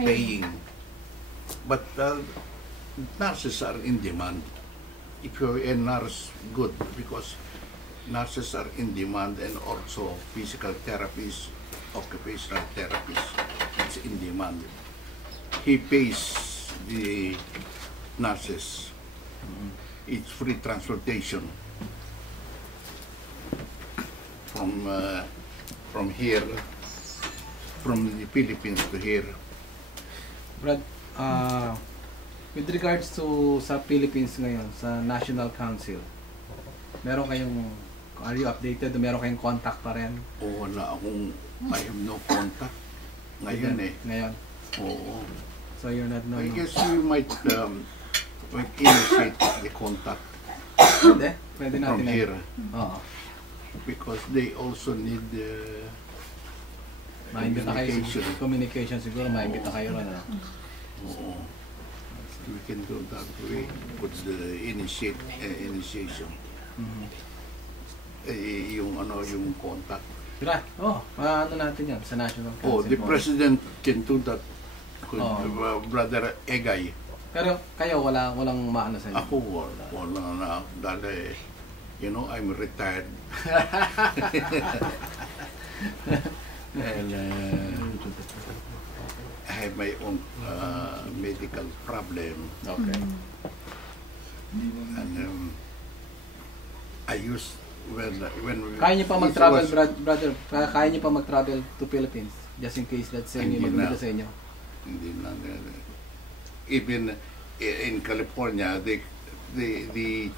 paying. But nurses are in demand. If you're a nurse, good, because nurses are in demand, and also physical therapists, occupational therapists, it's in demand. He pays the nurses. It's free transportation from here, from the Philippines to here. Brad, with regards to sa Philippines ngayon, sa National Council, are you updated? Meron kayong contact pa rin? O wala akong, I have no contact ngayon eh. Ngayon? Oo. So you're not I knowing? guess you might initiate the contact Pwede natin from here. Oo. Because they also need communication siguro, maimbita kayo rin. Oo. We can do that way. Put the initiation. Yung contact. Ano natin yan sa National Council. Oh, the President can do that with Brother Egay. Pero kayo, walang maano sa inyo? Ako, wala na. Dahil, I'm retired. And I have my own medical problem. Okay. And I used when kaya niyo pa mag-travel, brother? Kaya niyo pa mag-travel to Philippines? Just in case, let's say, mag-dito sa inyo? Hindi na. Even in California, the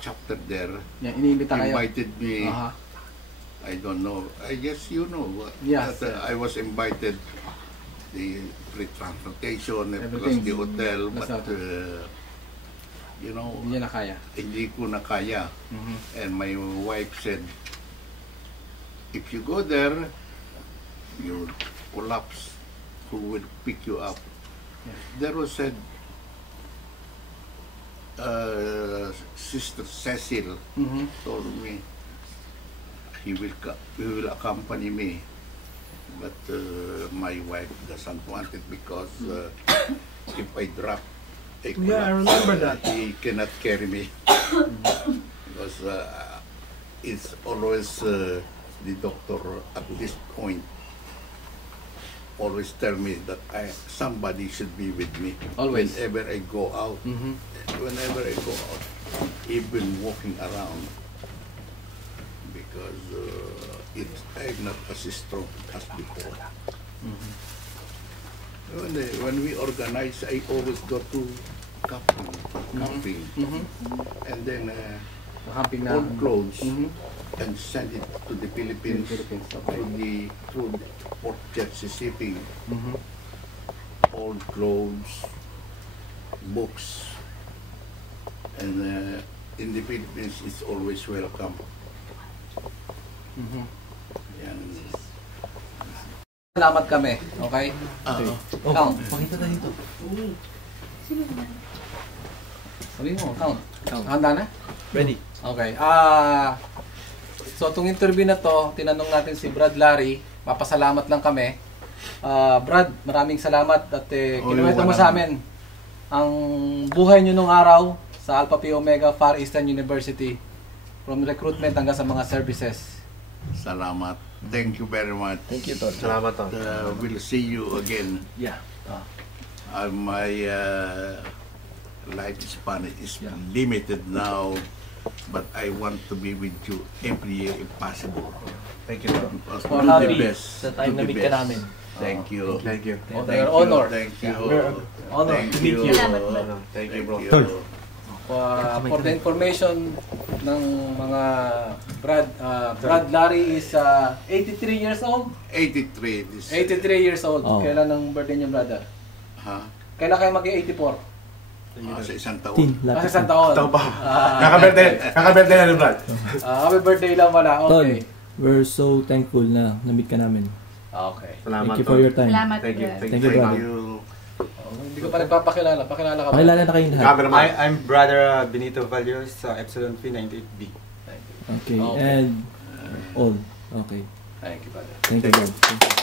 chapter there invited me. I don't know. I guess you know. Yes. I was invited. The free transportation, plus the hotel, but hindi na kaya. Hindi ko na kaya. And my wife said, if you go there, you'll collapse. Who will pick you up? There was said, Sister Cecil told me he will accompany me, but my wife doesn't want it because if I drop, I remember that. He cannot carry me because it's always the doctor at this point always tell me that somebody should be with me always. Whenever I go out. Whenever I go out, even walking around, because I'm not as strong as before. When we organize, I always go to camping, and then old clothes and send it to the Philippines, through the port jet shipping. Old clothes, books, and in the Philippines it's always welcome. Salamat kami, okay? Count. Pakita na dito. Sabi mo, count. Handa na? Ready. Okay. So, itong interview na to, tinanong natin si Brad Larry. Papasalamat lang kami. Brad, maraming salamat at kinuwento mo sa amin ang buhay nyo nung araw sa Alpha Phi Omega Far Eastern University, from recruitment hanggang sa mga services. Salamat. Thank you very much. Thank you, Tol. Salamat, Tol. We'll see you again. Yeah. My lifespan is limited now, but I want to be with you every year if possible. Thank you, Tol. For the best. Sa time na meet ka namin. Thank you. Thank you. We're honored. Thank you. We're honored to meet you. Thank you, bro. For the information ng mga Brad Larry is 83 years old? 83. 83 years old. Kailan ang birthday niyo, brother? Kailan kayo mag-84? Sa isang taon. Sa isang taon. Taon pa. Kaka-birthday na ni Brad. Happy birthday lang pala. Okay. We're so thankful na na-meet ka namin. Okay. Salamat. Thank you for your time. Salamat, Thank you. Thank you, brother. Hindi ko pa nagpapakilala. Pakilala ka ba? Pakilala na kayo lahat. I'm brother Benito Valios sa Epsilon Phi 98B. Okay. And all. Okay. Thank you, brother. Thank you, brother. Thank you.